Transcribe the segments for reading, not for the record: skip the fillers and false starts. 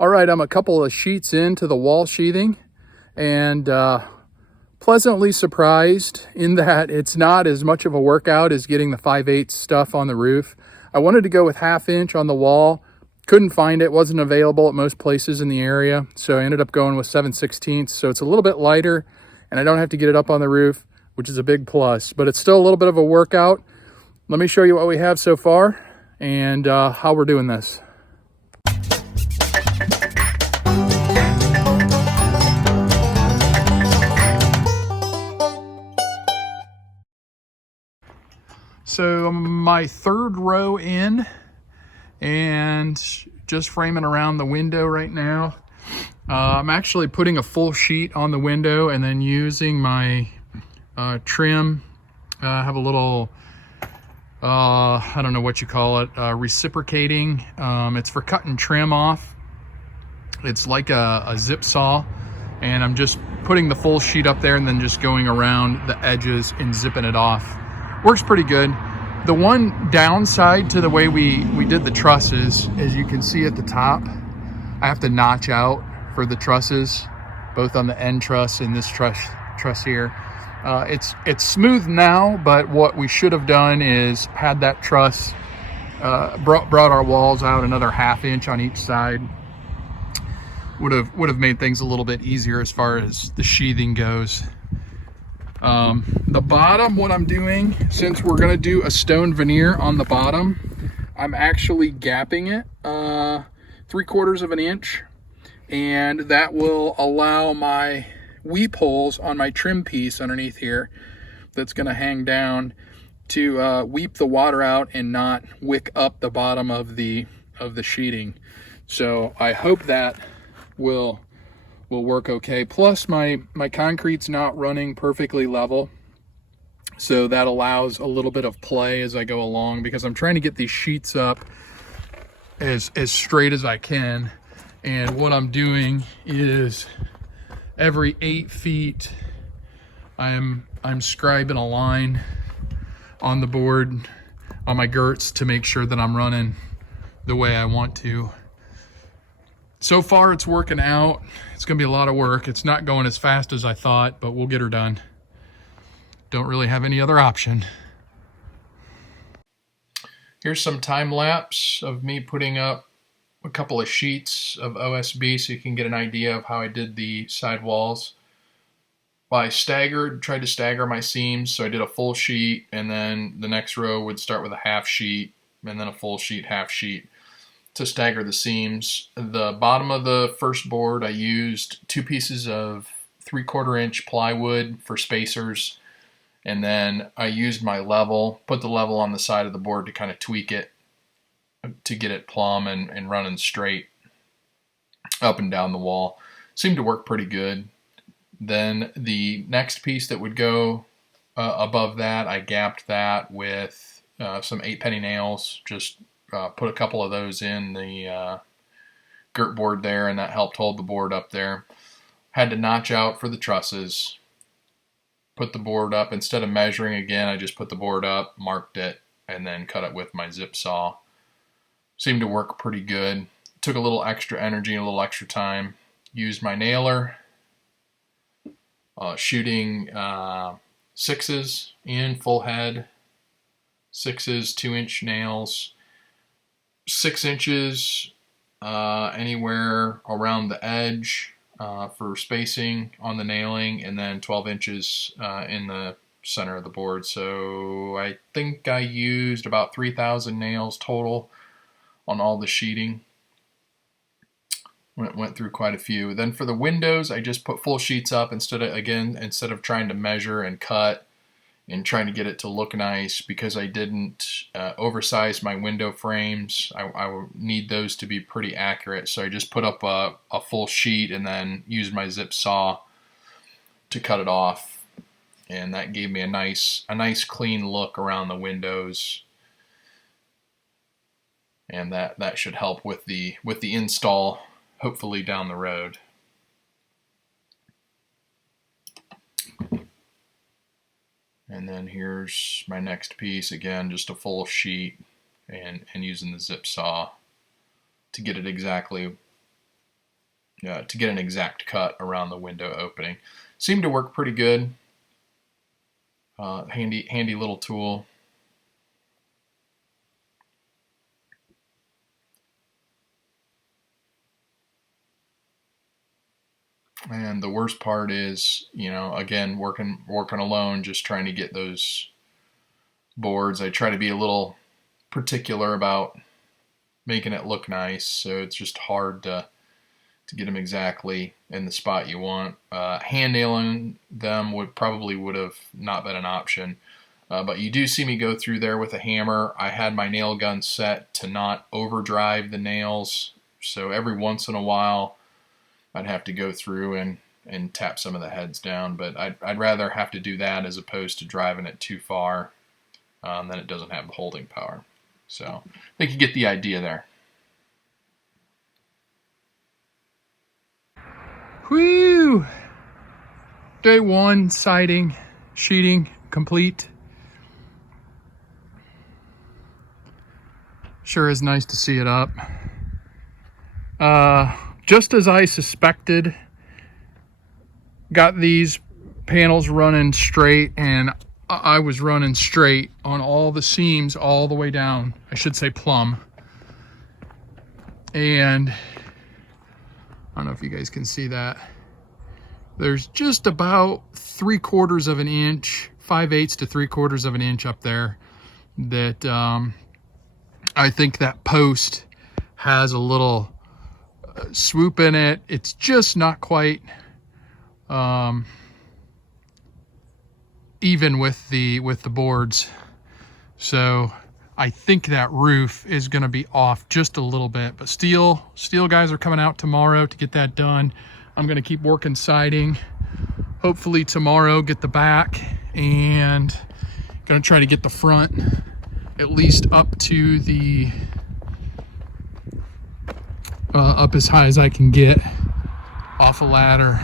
All right, I'm a couple of sheets into the wall sheathing, and pleasantly surprised in that it's not as much of a workout as getting the 5/8 stuff on the roof. I wanted to go with 1/2 inch on the wall. Couldn't find it, wasn't available at most places in the area. So I ended up going with 7/16. So it's a little bit lighter and I don't have to get it up on the roof, which is a big plus, but it's still a little bit of a workout. Let me show you what we have so far and how we're doing this. So my third row in and just framing around the window right now. I'm actually putting a full sheet on the window and then using my trim. I have a little, I don't know what you call it, reciprocating. It's for cutting trim off. It's like a zip saw, and I'm just putting the full sheet up there and then just going around the edges and zipping it off. Works pretty good. The one downside to the way we did the trusses, as you can see at the top, I have to notch out for the trusses, both on the end truss and this truss here. It's smooth now, but what we should have done is had that truss, brought our walls out another 1/2 inch on each side. Would have made things a little bit easier as far as the sheathing goes. The bottom, what I'm doing, since we're gonna do a stone veneer on the bottom, I'm actually gapping it 3/4 of an inch, and that will allow my weep holes on my trim piece underneath here that's gonna hang down to weep the water out and not wick up the bottom of the sheeting. So I hope that will work okay. Plus my concrete's not running perfectly level, so that allows a little bit of play as I go along, because I'm trying to get these sheets up as straight as I can. And what I'm doing is every 8 feet I'm scribing a line on the board on my girts to make sure that I'm running the way I want to. So far it's working out. It's gonna be a lot of work. It's not going as fast as I thought, but we'll get her done. Don't really have any other option. Here's some time lapse of me putting up a couple of sheets of OSB so you can get an idea of how I did the side walls. I tried to stagger my seams, so I did a full sheet, and then the next row would start with a 1/2 sheet, and then a full sheet, 1/2 sheet, to stagger the seams. The bottom of the first board, I used 2 pieces of 3/4 inch plywood for spacers, and then I used my level, put the level on the side of the board to kind of tweak it to get it plumb and running straight up and down the wall. Seemed to work pretty good. Then the next piece that would go above that, I gapped that with some 8-penny nails. Just put a couple of those in the girt board there, and that helped hold the board up there. Had to notch out for the trusses. Put the board up. Instead of measuring again, I just put the board up, marked it, and then cut it with my zip saw. Seemed to work pretty good. Took a little extra energy and a little extra time. Used my nailer, shooting 6s in full head. 6s, 2-inch nails. 6 inches anywhere around the edge for spacing on the nailing, and then 12 inches in the center of the board. So I think I used about 3,000 nails total on all the sheeting. Went through quite a few. Then for the windows, I just put full sheets up instead of trying to measure and cut and trying to get it to look nice, because I didn't oversize my window frames. I need those to be pretty accurate, so I just put up a full sheet and then used my zip saw to cut it off, and that gave me a nice clean look around the windows, and that should help with the install, hopefully down the road. And then here's my next piece, again just a full sheet, and using the zip saw to get it exactly to get an exact cut around the window opening. Seemed to work pretty good. Handy little tool. And the worst part is, again, working alone, just trying to get those boards. I try to be a little particular about making it look nice, so it's just hard to get them exactly in the spot you want. Hand nailing them would have not been an option, but you do see me go through there with a hammer. I had my nail gun set to not overdrive the nails, so every once in a while I'd have to go through and tap some of the heads down, but I'd rather have to do that as opposed to driving it too far. Then it doesn't have the holding power. So I think you get the idea there. Whew! Day 1 siding, sheeting complete. Sure is nice to see it up. Just as I suspected, got these panels running straight, and I was running straight on all the seams all the way down. I should say plumb. And I don't know if you guys can see that. There's just about 3/4 of an inch, 5/8 to 3/4 of an inch up there that I think that post has a little swoop in it. It's just not quite even with the boards. So I think that roof is going to be off just a little bit, but steel guys are coming out tomorrow to get that done. I'm going to keep working siding. Hopefully tomorrow get the back, and going to try to get the front at least up to the up as high as I can get off a ladder,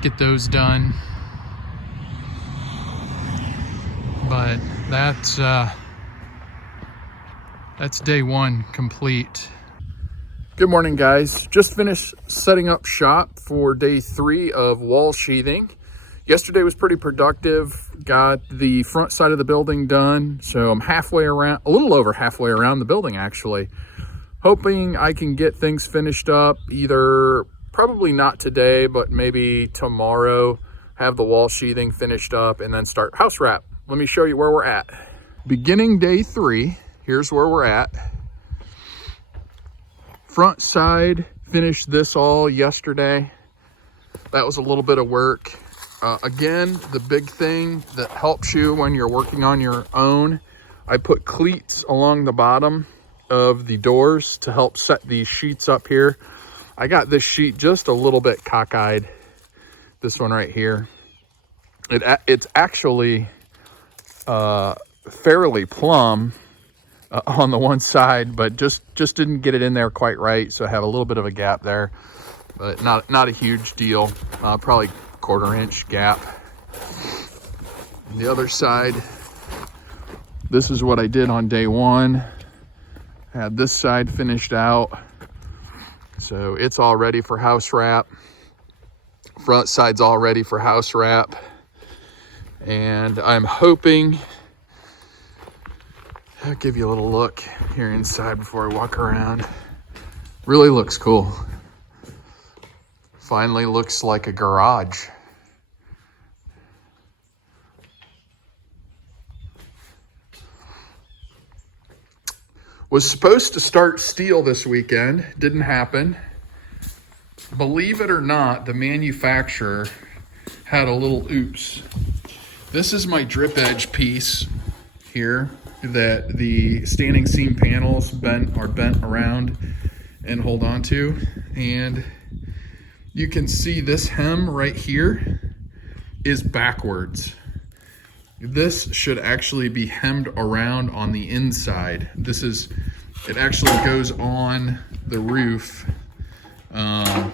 get those done. But that's day 1 complete. Good morning, guys. Just finished setting up shop for day 3 of wall sheathing. Yesterday was pretty productive. Got the front side of the building done, so I'm halfway around, a little over halfway around the building actually. Hoping I can get things finished up, either probably not today, but maybe tomorrow, have the wall sheathing finished up and then start house wrap. Let me show you where we're at. Beginning day 3, here's where we're at. Front side, finished this all yesterday. That was a little bit of work. Again, the big thing that helps you when you're working on your own, I put cleats along the bottom of the doors to help set these sheets up here. I got this sheet just a little bit cockeyed, this one right here. It's actually fairly plumb on the one side, but just didn't get it in there quite right, so I have a little bit of a gap there, but not a huge deal. Probably 1/4 inch gap. The other side, this is what I did on day 1. Had this side finished out, so it's all ready for house wrap. Front side's all ready for house wrap, and I'm hoping, I'll give you a little look here inside before I walk around. Really looks cool. Finally looks like a garage. Was supposed to start steel this weekend, didn't happen. Believe it or not, the manufacturer had a little oops. This is my drip edge piece here that the standing seam panels are bent around and hold on to. And you can see this hem right here is backwards. This should actually be hemmed around on the inside. It actually goes on the roof. Well,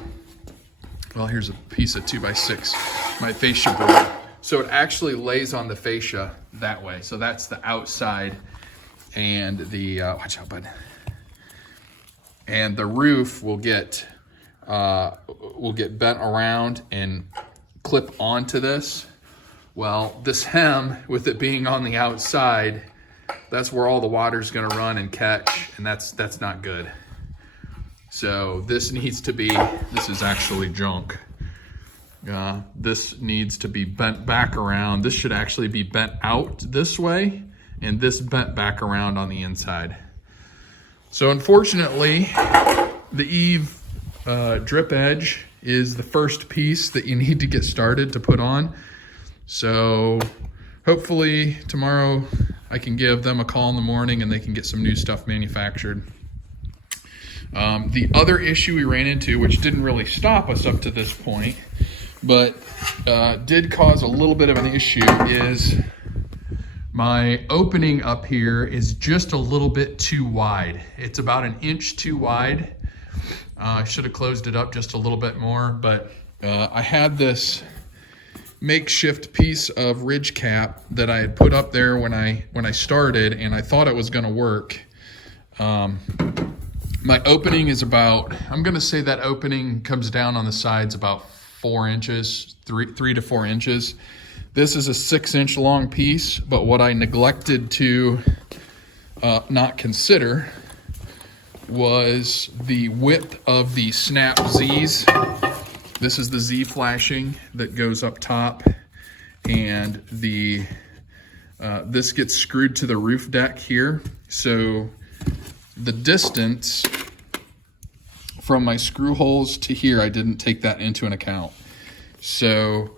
here's a piece of 2x6, my fascia board. So it actually lays on the fascia that way. So that's the outside, and the, watch out, bud. And the roof will get will get bent around and clip onto this. Well, this hem, with it being on the outside, that's where all the water's gonna run and catch, and that's not good. So this needs to be, this is actually junk. This needs to be bent back around. This should actually be bent out this way, and this bent back around on the inside. So unfortunately, the eave drip edge is the first piece that you need to get started to put on. So hopefully tomorrow I can give them a call in the morning and they can get some new stuff manufactured. The other issue we ran into, which didn't really stop us up to this point, but did cause a little bit of an issue, is my opening up here is just a little bit too wide. It's about 1 inch too wide. I should have closed it up just a little bit more, but I had this makeshift piece of ridge cap that I had put up there when I started, and I thought it was gonna work. My opening is about, I'm gonna say that opening comes down on the sides about 4 inches, 3 to 4 inches. This is a 6-inch long piece, but what I neglected to not consider was the width of the snap Z's. This is the Z flashing that goes up top, and the this gets screwed to the roof deck here. So the distance from my screw holes to here, I didn't take that into an account. So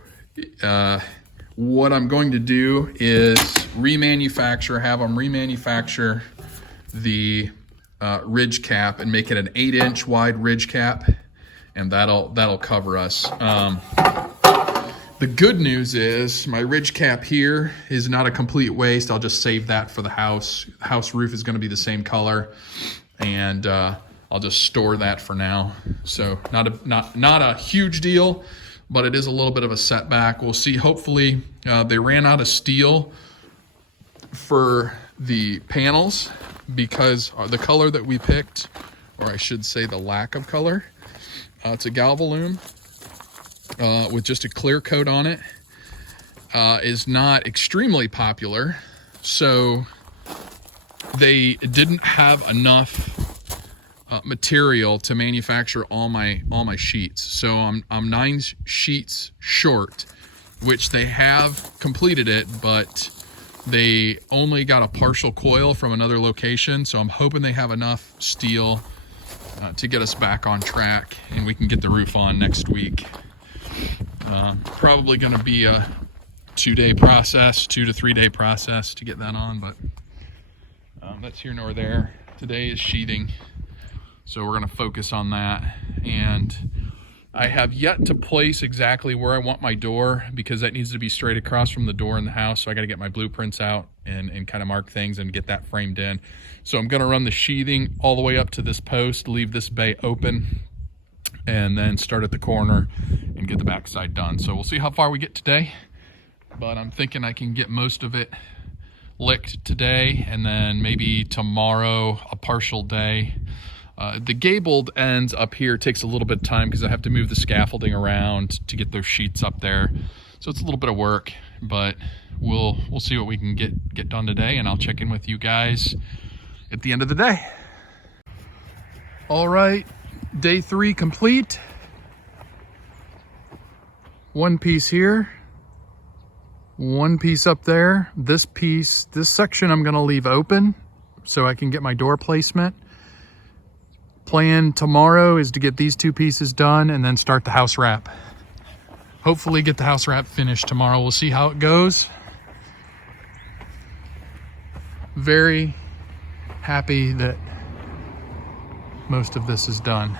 what I'm going to do is have them remanufacture the ridge cap and make it an 8-inch wide ridge cap, and that'll cover us. The good news is my ridge cap here is not a complete waste. I'll just save that for the house. The house roof is going to be the same color, and I'll just store that for now. So not a huge deal, but it is a little bit of a setback. We'll see. Hopefully they ran out of steel for the panels, because the color that we picked, or I should say the lack of color, it's a Galvalume with just a clear coat on it, is not extremely popular. So they didn't have enough material to manufacture all my sheets. So I'm 9 sheets short, which they have completed it, but they only got a partial coil from another location. So I'm hoping they have enough steel to get us back on track, and we can get the roof on next week. Probably going to be a 2-day process, 2 to 3 day process to get that on, but that's here nor there. Today is sheathing, so we're going to focus on that. And I have yet to place exactly where I want my door, because that needs to be straight across from the door in the house. So I got to get my blueprints out and kind of mark things and get that framed in. So I'm going to run the sheathing all the way up to this post, leave this bay open, and then start at the corner and get the backside done. So we'll see how far we get today, but I'm thinking I can get most of it licked today, and then maybe tomorrow a partial day. The gabled ends up here takes a little bit of time because I have to move the scaffolding around to get those sheets up there. So it's a little bit of work, but we'll see what we can get done today, and I'll check in with you guys at the end of the day. All right, day 3 complete. 1 piece here, 1 piece up there. This section I'm gonna leave open so I can get my door placement. Plan tomorrow is to get these 2 pieces done and then start the house wrap. Hopefully get the house wrap finished tomorrow. We'll see how it goes. Very happy that most of this is done.